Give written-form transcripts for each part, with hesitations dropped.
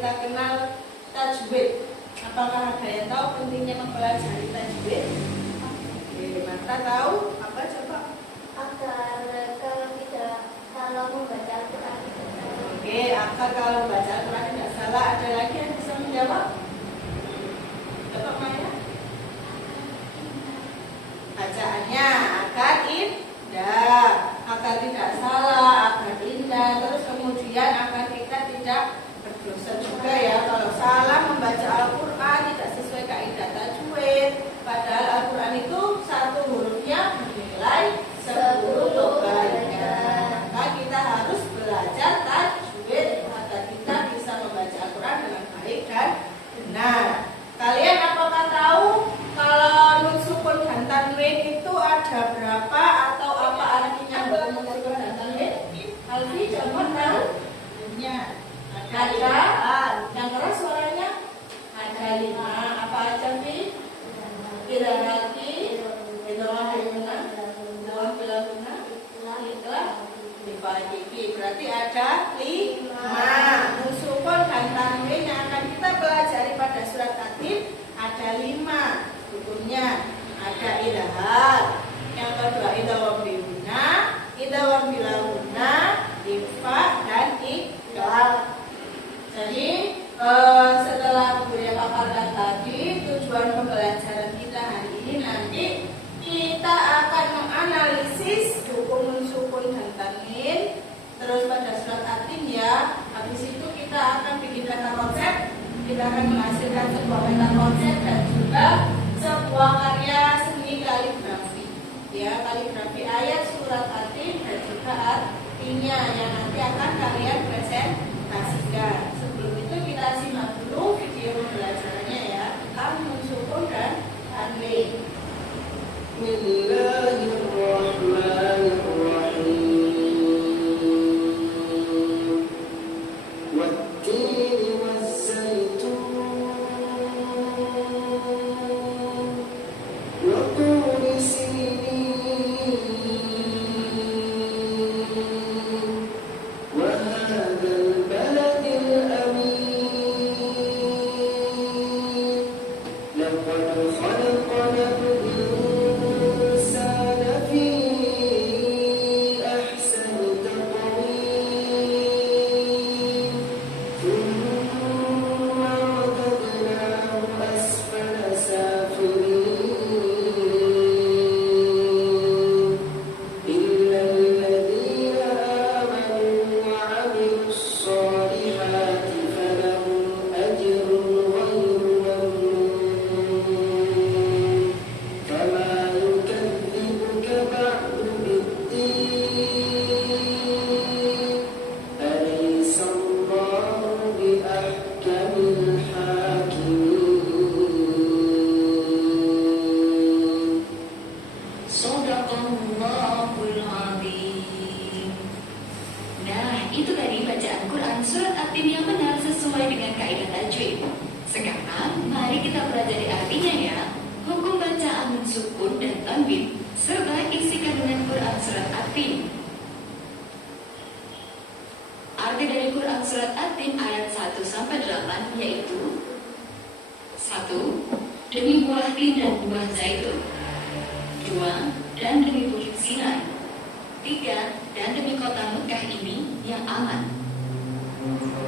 kita kenal tajwid. Apakah ada yang tahu pentingnya mempelajari tajwid? Oke, Marta tahu? Apa coba? Agar kalau membaca Al-Quran tidak salah. Oke, agar kalau membaca Al-Quran tidak salah. Ada lagi yang bisa menjawab? Coba Maya. Bacaannya agar indah, agar tidak salah, agar indah. Terus kemudian agar kita tidak berdosa juga ya. Kalau salah membaca Al-Quran tidak sesuai kaidah tajwid, padahal Al-Quran itu satu hurufnya bernilai 10 lembarnya. Maka kita harus belajar tajwid agar kita bisa membaca Al-Quran dengan baik dan benar. Kalian apakah tahu kalau nun sukun dan tanwin itu ada berapa atau apa artinya nun sukun dan tanwin? Alfi, coba tahu? Ada. Yang keras suaranya? Ada 5. Apa aja sih? Irahati, Idawahimuna, Idawahilahuna, Ikhlas, Difadiki. Berarti ada 5. Nun sukun dan tanwin yang akan kita pelajari pada surat At-Tin ada 5 hukumnya. Ada ilahat, yang kedua idawahilahuna, idawahilahuna, ifa dan ikhlas. Jadi setelah Bu ya paparkan tadi, tujuan pembelajaran kita hari ini nanti kita akan menganalisis hukum nun sukun dan tanwin. Terus pada surat At-Tin ya. Habis itu kita akan bikin peta konsep. Kita akan menghasilkan sebuah peta konsep dan juga sebuah karya seni kaligrafi. Ya, kaligrafi ayat surat At-Tin dan juga artinya yang nanti akan kalian presentasikan. Sebelum itu kita simak dulu video pembelajarannya ya tentang nun sukun dan tanwin. Itu tadi bacaan Quran surat At-Tin yang benar sesuai dengan kaidah tajwid. Sekarang mari kita pelajari artinya ya. Hukum bacaan nun sukun dan tanwin serta isi kandungan Quran surat At-Tin. Arti dari Quran surat At-Tin ayat 1 sampai 8 yaitu 1. Demi buah tin dan buah zaitun. 2. Dan demi bukit Sinai. 3. Dan demi kota Mekah ini yang aman.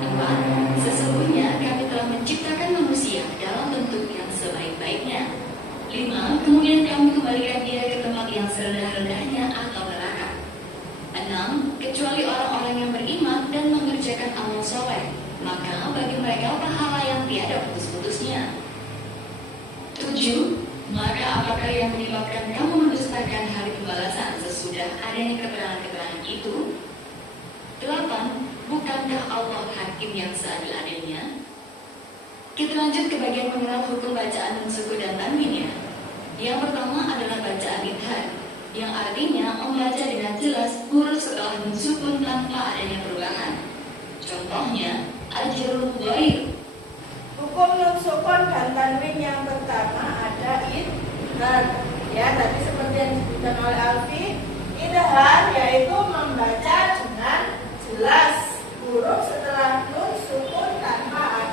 4. Sesungguhnya kami telah menciptakan manusia dalam bentuk yang sebaik-baiknya. 5. Kemudian kami kembalikan dia ke tempat yang serendah-rendahnya atau neraka. 6. Kecuali orang-orang yang beriman dan mengerjakan amal soleh, maka bagi mereka pahala yang tiada putus-putusnya. 7. Maka apakah yang menyebabkan kamu mendustakan hari pembalasan sesudah adanya keterangan-keterangan itu? 8. Bukankah Allah hakim yang seadil-adilnya? Kita lanjut ke bagian mengenal hukum bacaan nun sukun dan tanwin ya. Yang pertama adalah bacaan idhar, yang artinya membaca dengan jelas huruf setelah nun sukun tanpa adanya perubahan. Contohnya, ajrul ghair. Hukum nun sukun dan tanwin yang pertama ada idhar. Ya, tadi seperti yang disebutkan oleh Alfi, idhar yaitu membaca dengan jelas huruf setelah nun sukun tanpa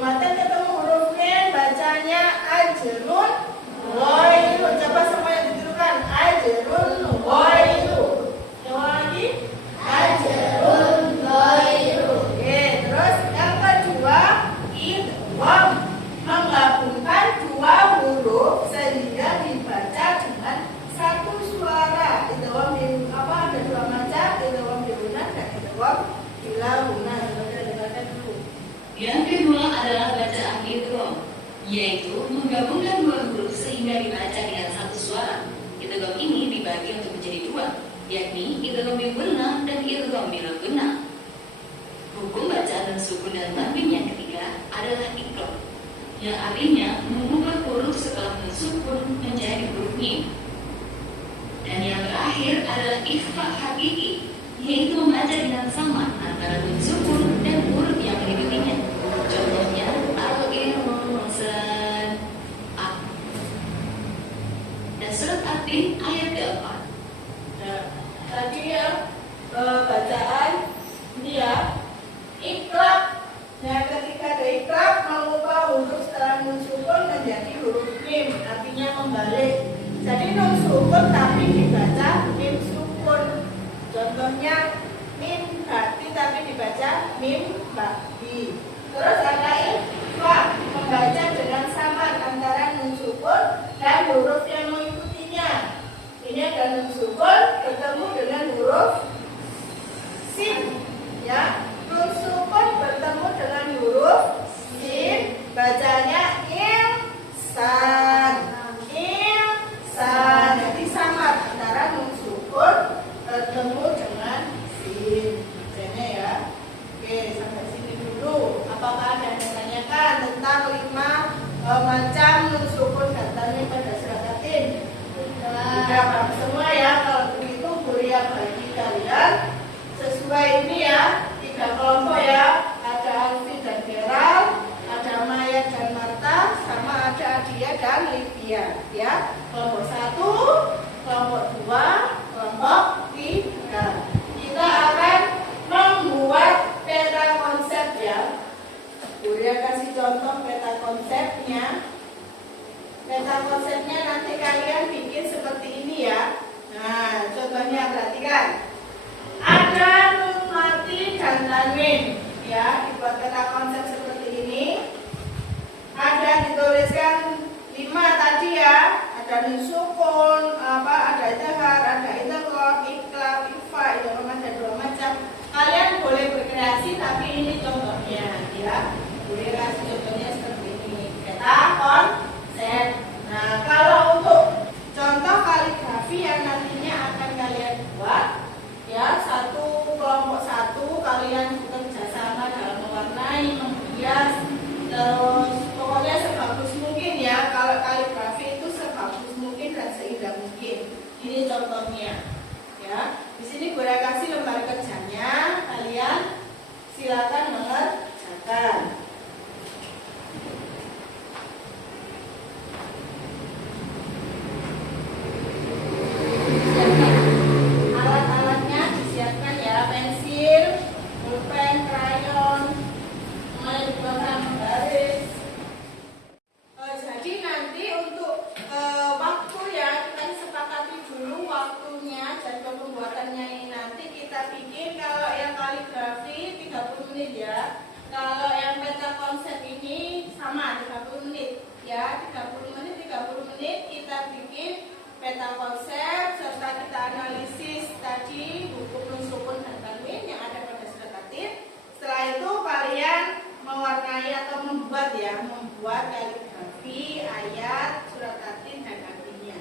Jumatan ketemu huruf mim, bacanya ajrun ghairu. Coba semua yang ditirukan, ajrun ghairu. Yang lagi, ajrun ghairu. Oke, terus yang kedua, idgham, menggabungkan dua huruf sehingga dibaca dengan satu suara. Idgham ada dua macam, idgham biluna dan idgham bilahuna. Dengarkan dulu. Yang kedua adalah bacaan idgham, yaitu menggabungkan dua huruf sehingga dibaca dengan satu suara. Idgham ini dibagi untuk menjadi dua, yakni idgham bil gunnah dan idgham bil gunnah. Hukum bacaan dan sukun dan tanwin yang ketiga adalah iqlab, yang artinya mengubah huruf setelah mensukun menjadi huruf mim. Dan yang terakhir adalah ikhfa hakiki, yaitu membaca dengan sama antara nun sukun dan huruf yang mengikutinya. Contohnya al-insan dan surat At-Tin ayat keempat. Nah, tadi ya bacaan ini ya iqlab. Nah, ketika ada iqlab mengubah huruf setelah nun sukun menjadi huruf mim, artinya membalik. Jadi nun sukun tapi dibaca mim sukun. Contohnya mim bakti tapi dibaca mim bakti. Terus ada ikhfa, membaca dengan samar antara nun sukun dan huruf yang mengikutinya. Ini ada nun sukun bertemu dengan huruf sin, ya. Nun sukun bertemu dengan huruf sin, bacanya insan. Insan. Jadi samar antara nun sukun bertemu dengan sin. Bacanya ya. Oke, sampai sini dulu. Apakah ada yang menanyakan tentang 5 macam nun sukun dan tanwin pada surat At-Tin? Tidak paham semua ya. Kalau begitu Buria bagi kalian sesuai ini ya, 3 kelompok ya. Ada Alfi dan Beral, ada Maya dan Marta, sama ada Adia dan Livia ya. Kelompok 1, kelompok 2, kelompok 3. Kita akan membuat peta konsep ya. Buria kasih contoh peta konsepnya. Peta konsepnya nanti kalian bikin seperti ini ya. Nah, contohnya perhatikan. Ada nun mati dan tanwin ya, dibuat peta konsep seperti ini. Ada dituliskan 5 tadi ya. Ada nun sukun, ada idgham, ada idgham, iqlab, ikhfa, idgham ada 2 macam. Kalian boleh berkreasi tapi ini contohnya ya. Boleh kasih contohnya seperti ini. Peta konsep. Nah, kalau untuk contoh kaligrafi yang nantinya akan kalian buat ya, kelompok 1 kalian bekerja sama dalam mewarnai, menghias, terus pokoknya sebagus mungkin ya. Kalau kaligrafi itu sebagus mungkin dan seindah mungkin. Ini contohnya ya. Di sini gue kasih lembar kerjanya, kalian silakan mengerjakan. Alat-alatnya disiapkan ya, pensil, pulpen, krayon, mulai dibuatkan menggaris. Jadi nanti untuk waktu ya, kita sepakati dulu waktunya, jadwal pembuatannya ini nanti kita bikin. Kalau yang kaligrafi 30 menit ya. Kalau yang peta konsep ini sama 30 menit ya, 30 menit kita bikin peta konsep serta kita analisis tadi hukum nun sukun dan tanwin yang ada pada surat At-Tin. Setelah itu kalian mewarnai atau membuat kaligrafi ayat surat At-Tin dan artinya.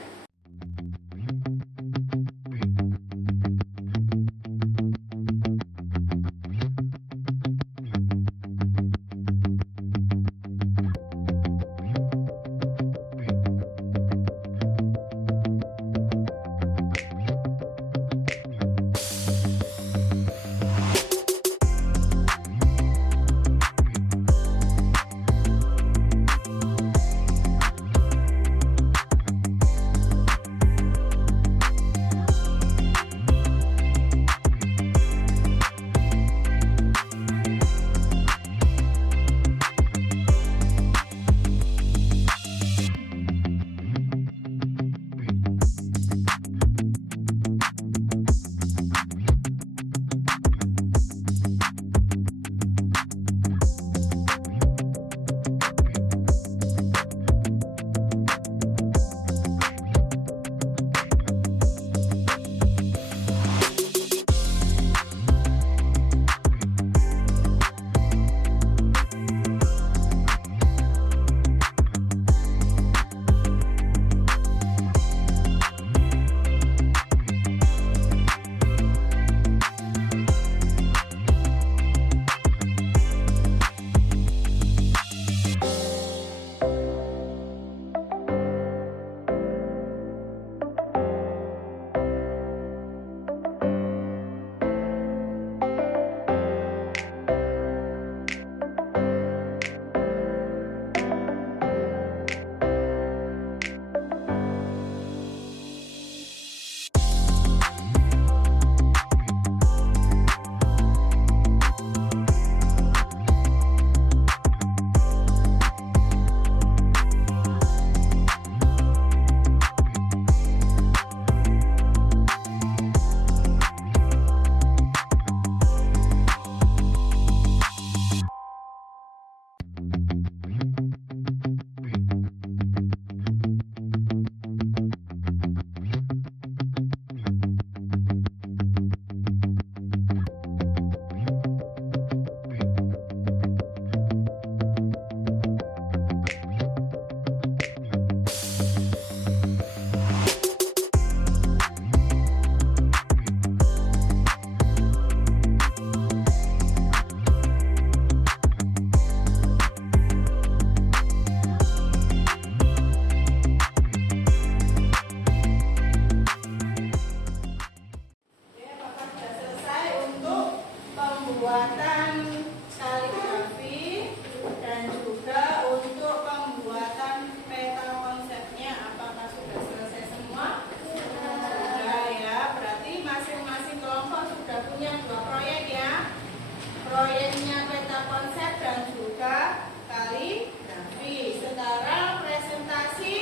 proyeknya peta konsep dan juga kaligrafi. Sekarang presentasi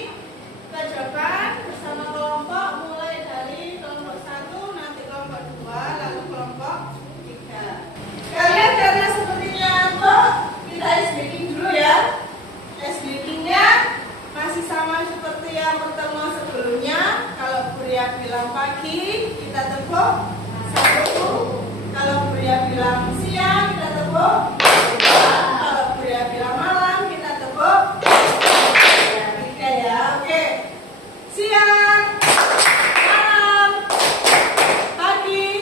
ke depan bersama kelompok, mulai dari kelompok 1, nanti kelompok 2, lalu kelompok 3. Kalian karena sepertinya kok kita ice breaking dulu ya. Ice breakingnya masih sama seperti yang pertemuan sebelumnya. Kalau Buria bilang pagi, kita tepuk 1. Kalau Buria bilang siang, kita tepuk 2. Kalau Buria bilang malam, kita tepuk 3 ya. Oke. Siang, malam, pagi,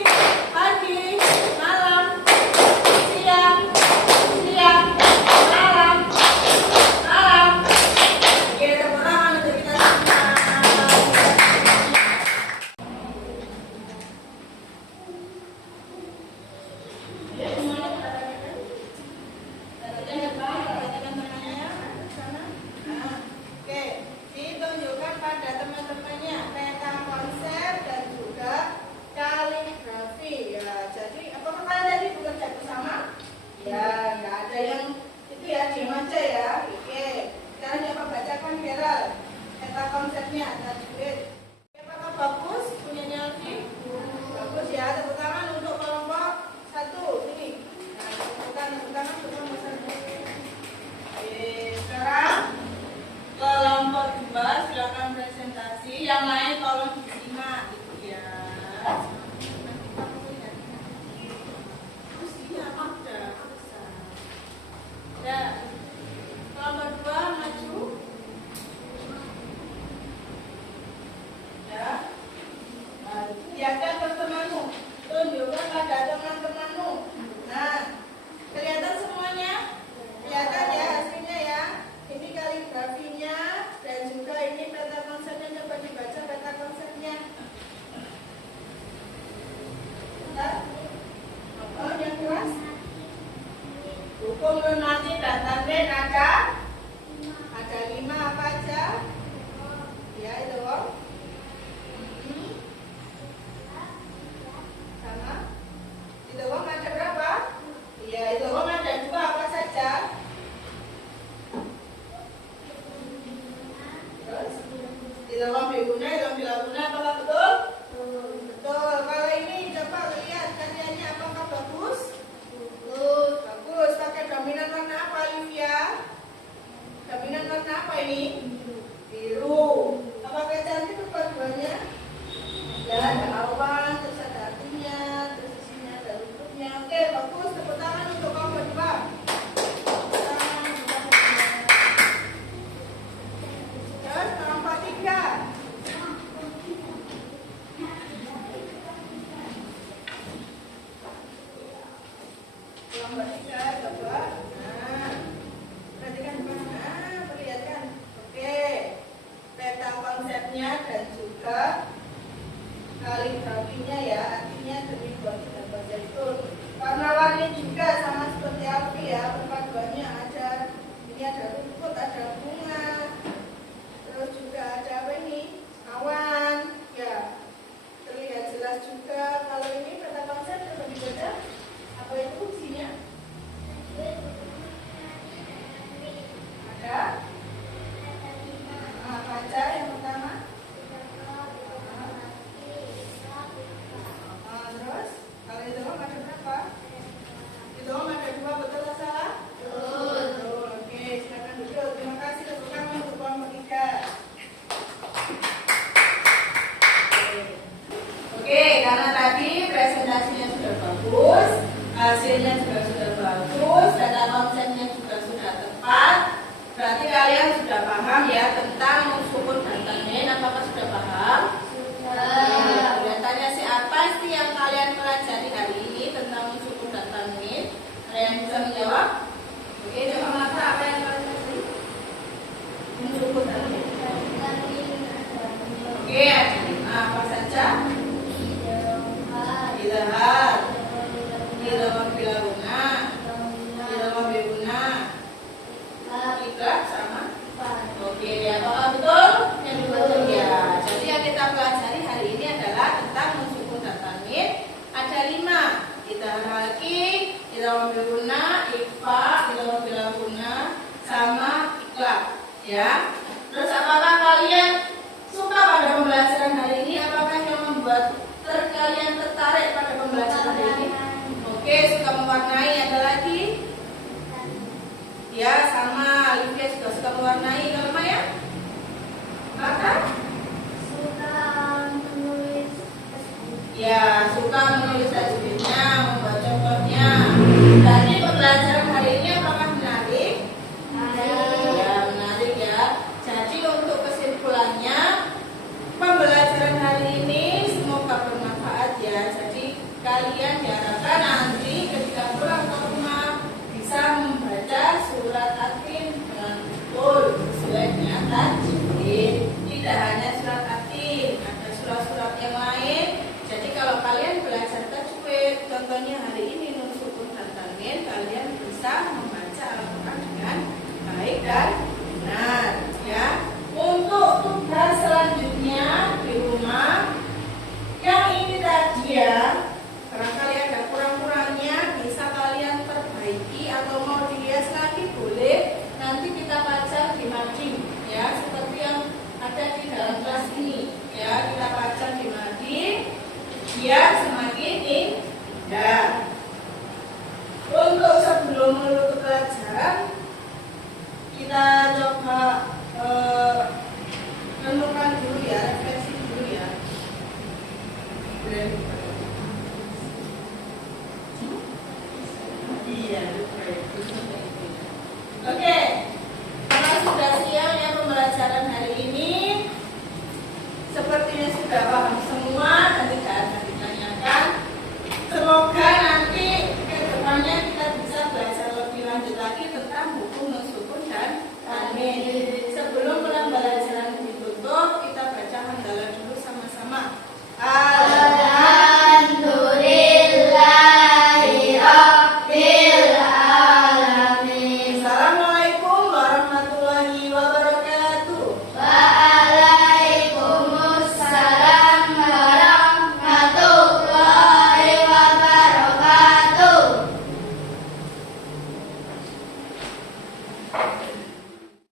malam, siang, malam. Oke, tepuk tangan untuk kita semua. Ya, semuanya katakan. Katakan depan, katakan tangannya ke sana. Nah, oke, ditunjukkan pada teman-temannya peta konsep dan juga kaligrafi. Ya, jadi apakah kalian tadi bekerja bersama? Ya, nggak ada yang itu ya, diam aja ya. Oke, sekarang siapa bacakan Gerald peta konsepnya, tajwid. Apakah bagus punyanya Alfi? Bagus ya, tepuk tangan untuk kelompok 1. Sini. Nah, tepuk tangan untuk kelompok 1. Oke, sekarang kelompok 2 silakan presentasi. Yang lain tolong disimak gitu ya. Ya. Kelompok 2 maju. Ya. Lihatkan teman-temanmu. Tunjukkan pada teman-temanmu. Nah, kelihatan semuanya? Kelihatan ya hasilnya ya. Ini kaligrafinya dan juga ini peta konsepnya. Coba dibaca peta konsepnya. Bentar. Oh, yang keras. Hukum lunasi dan tanwin ada 5 apa aja? Ya itu kok. Sama. Itu kok ada berapa? Ya itu kok ada 2 apa saja? Terus itu kok biguna, itu bilaguna, apakah betul? Betul. Kalau ini coba lihat kajiannya apakah bagus? Bagus. Pakai dominan warna apa, Olivia? Dominan warna apa ini? Biru. Apakah cantik keduanya? Ada awan, terus ada artinya, terus isinya ada hurufnya. Oke, bagus. Tepuk tangan untuk kelompok 2. Tepuk tangan untuk kelompok 2. Terus kelompok 3. Kelompok 3 coba. Nah, perhatikan depan. Nah, perlihatkan. Oke, peta konsepnya dan juga kaligrafinya ya, artinya demi bagi dan zaitun. Warna-warni juga sama seperti Alfi ya, perpaduannya ada, ini ada rumput, ada bunga, terus juga ada apa ini? Awan, ya. Terlihat jelas juga. Kalau ini peta konsep coba dibaca. Apa itu fungsinya? Ada? Nah, baca yang pertama. Terus, kalau itu ada berapa? Itu ada 2, betul atau salah? Betul. Oke, silakan duduk. Terima kasih tepuk tangan untuk kelompok 3. Oke, karena tadi presentasinya sudah bagus, hasilnya juga sudah bagus, data konsepnya juga sudah tepat. Berarti kalian sudah paham ya tentang sukun dan tanwin. Apakah sudah paham? Sudah. Kelihatannya sih apa sih yang kalian pelajari hari ini tentang sukun dan tanwin? Ada yang bisa menjawab? Oke, coba mata apa yang kalian pelajari? Sukun dan tanwin. Oke, ada 5 apa saja? Idhar, idhar bilaguna, idhar biguna, ikrab sama. Oke, apakah betul? mobil guna, IPA, bilangan guna, sama ikhlas, ya. Terus apakah kalian suka pada pembelajaran hari ini? Apakah yang membuat kalian tertarik pada pembelajaran hari ini? Oke, suka mewarnai. Ada lagi? Ya, sama. Olivia juga suka mewarnai. Kalau Maya? Maka? Suka menulis. Ya, suka menulis tajwidnya, membaca contohnya. Jadi pembelajaran hari ini apakah menarik? Ya, menarik ya. Jadi untuk kesimpulannya, pembelajaran hari ini semoga bermanfaat ya. Jadi kalian diharapkan nanti ketika pulang ke rumah bisa membaca surat At-Tin dengan betul sesuai dengan tajwid. Tidak hanya surat At-Tin, ada surat-surat yang lain. Jadi kalau kalian belajar tajwid, contohnya hari ini Nun Sukun dan Tanwin, kalian bisa membaca Al-Quran dengan baik dan benar ya. Untuk tugas selanjutnya di rumah yang ini tadi ya, barangkali ada kurang-kurangnya bisa kalian perbaiki atau mau dihias lagi boleh. Nanti kita pajang di mading ya, seperti yang ada di dalam kelas ini ya. Kita pajang di mading biar semakin indah. Untuk sebelum menutup pelajaran, kita coba renungkan dulu ya, refleksi dulu ya.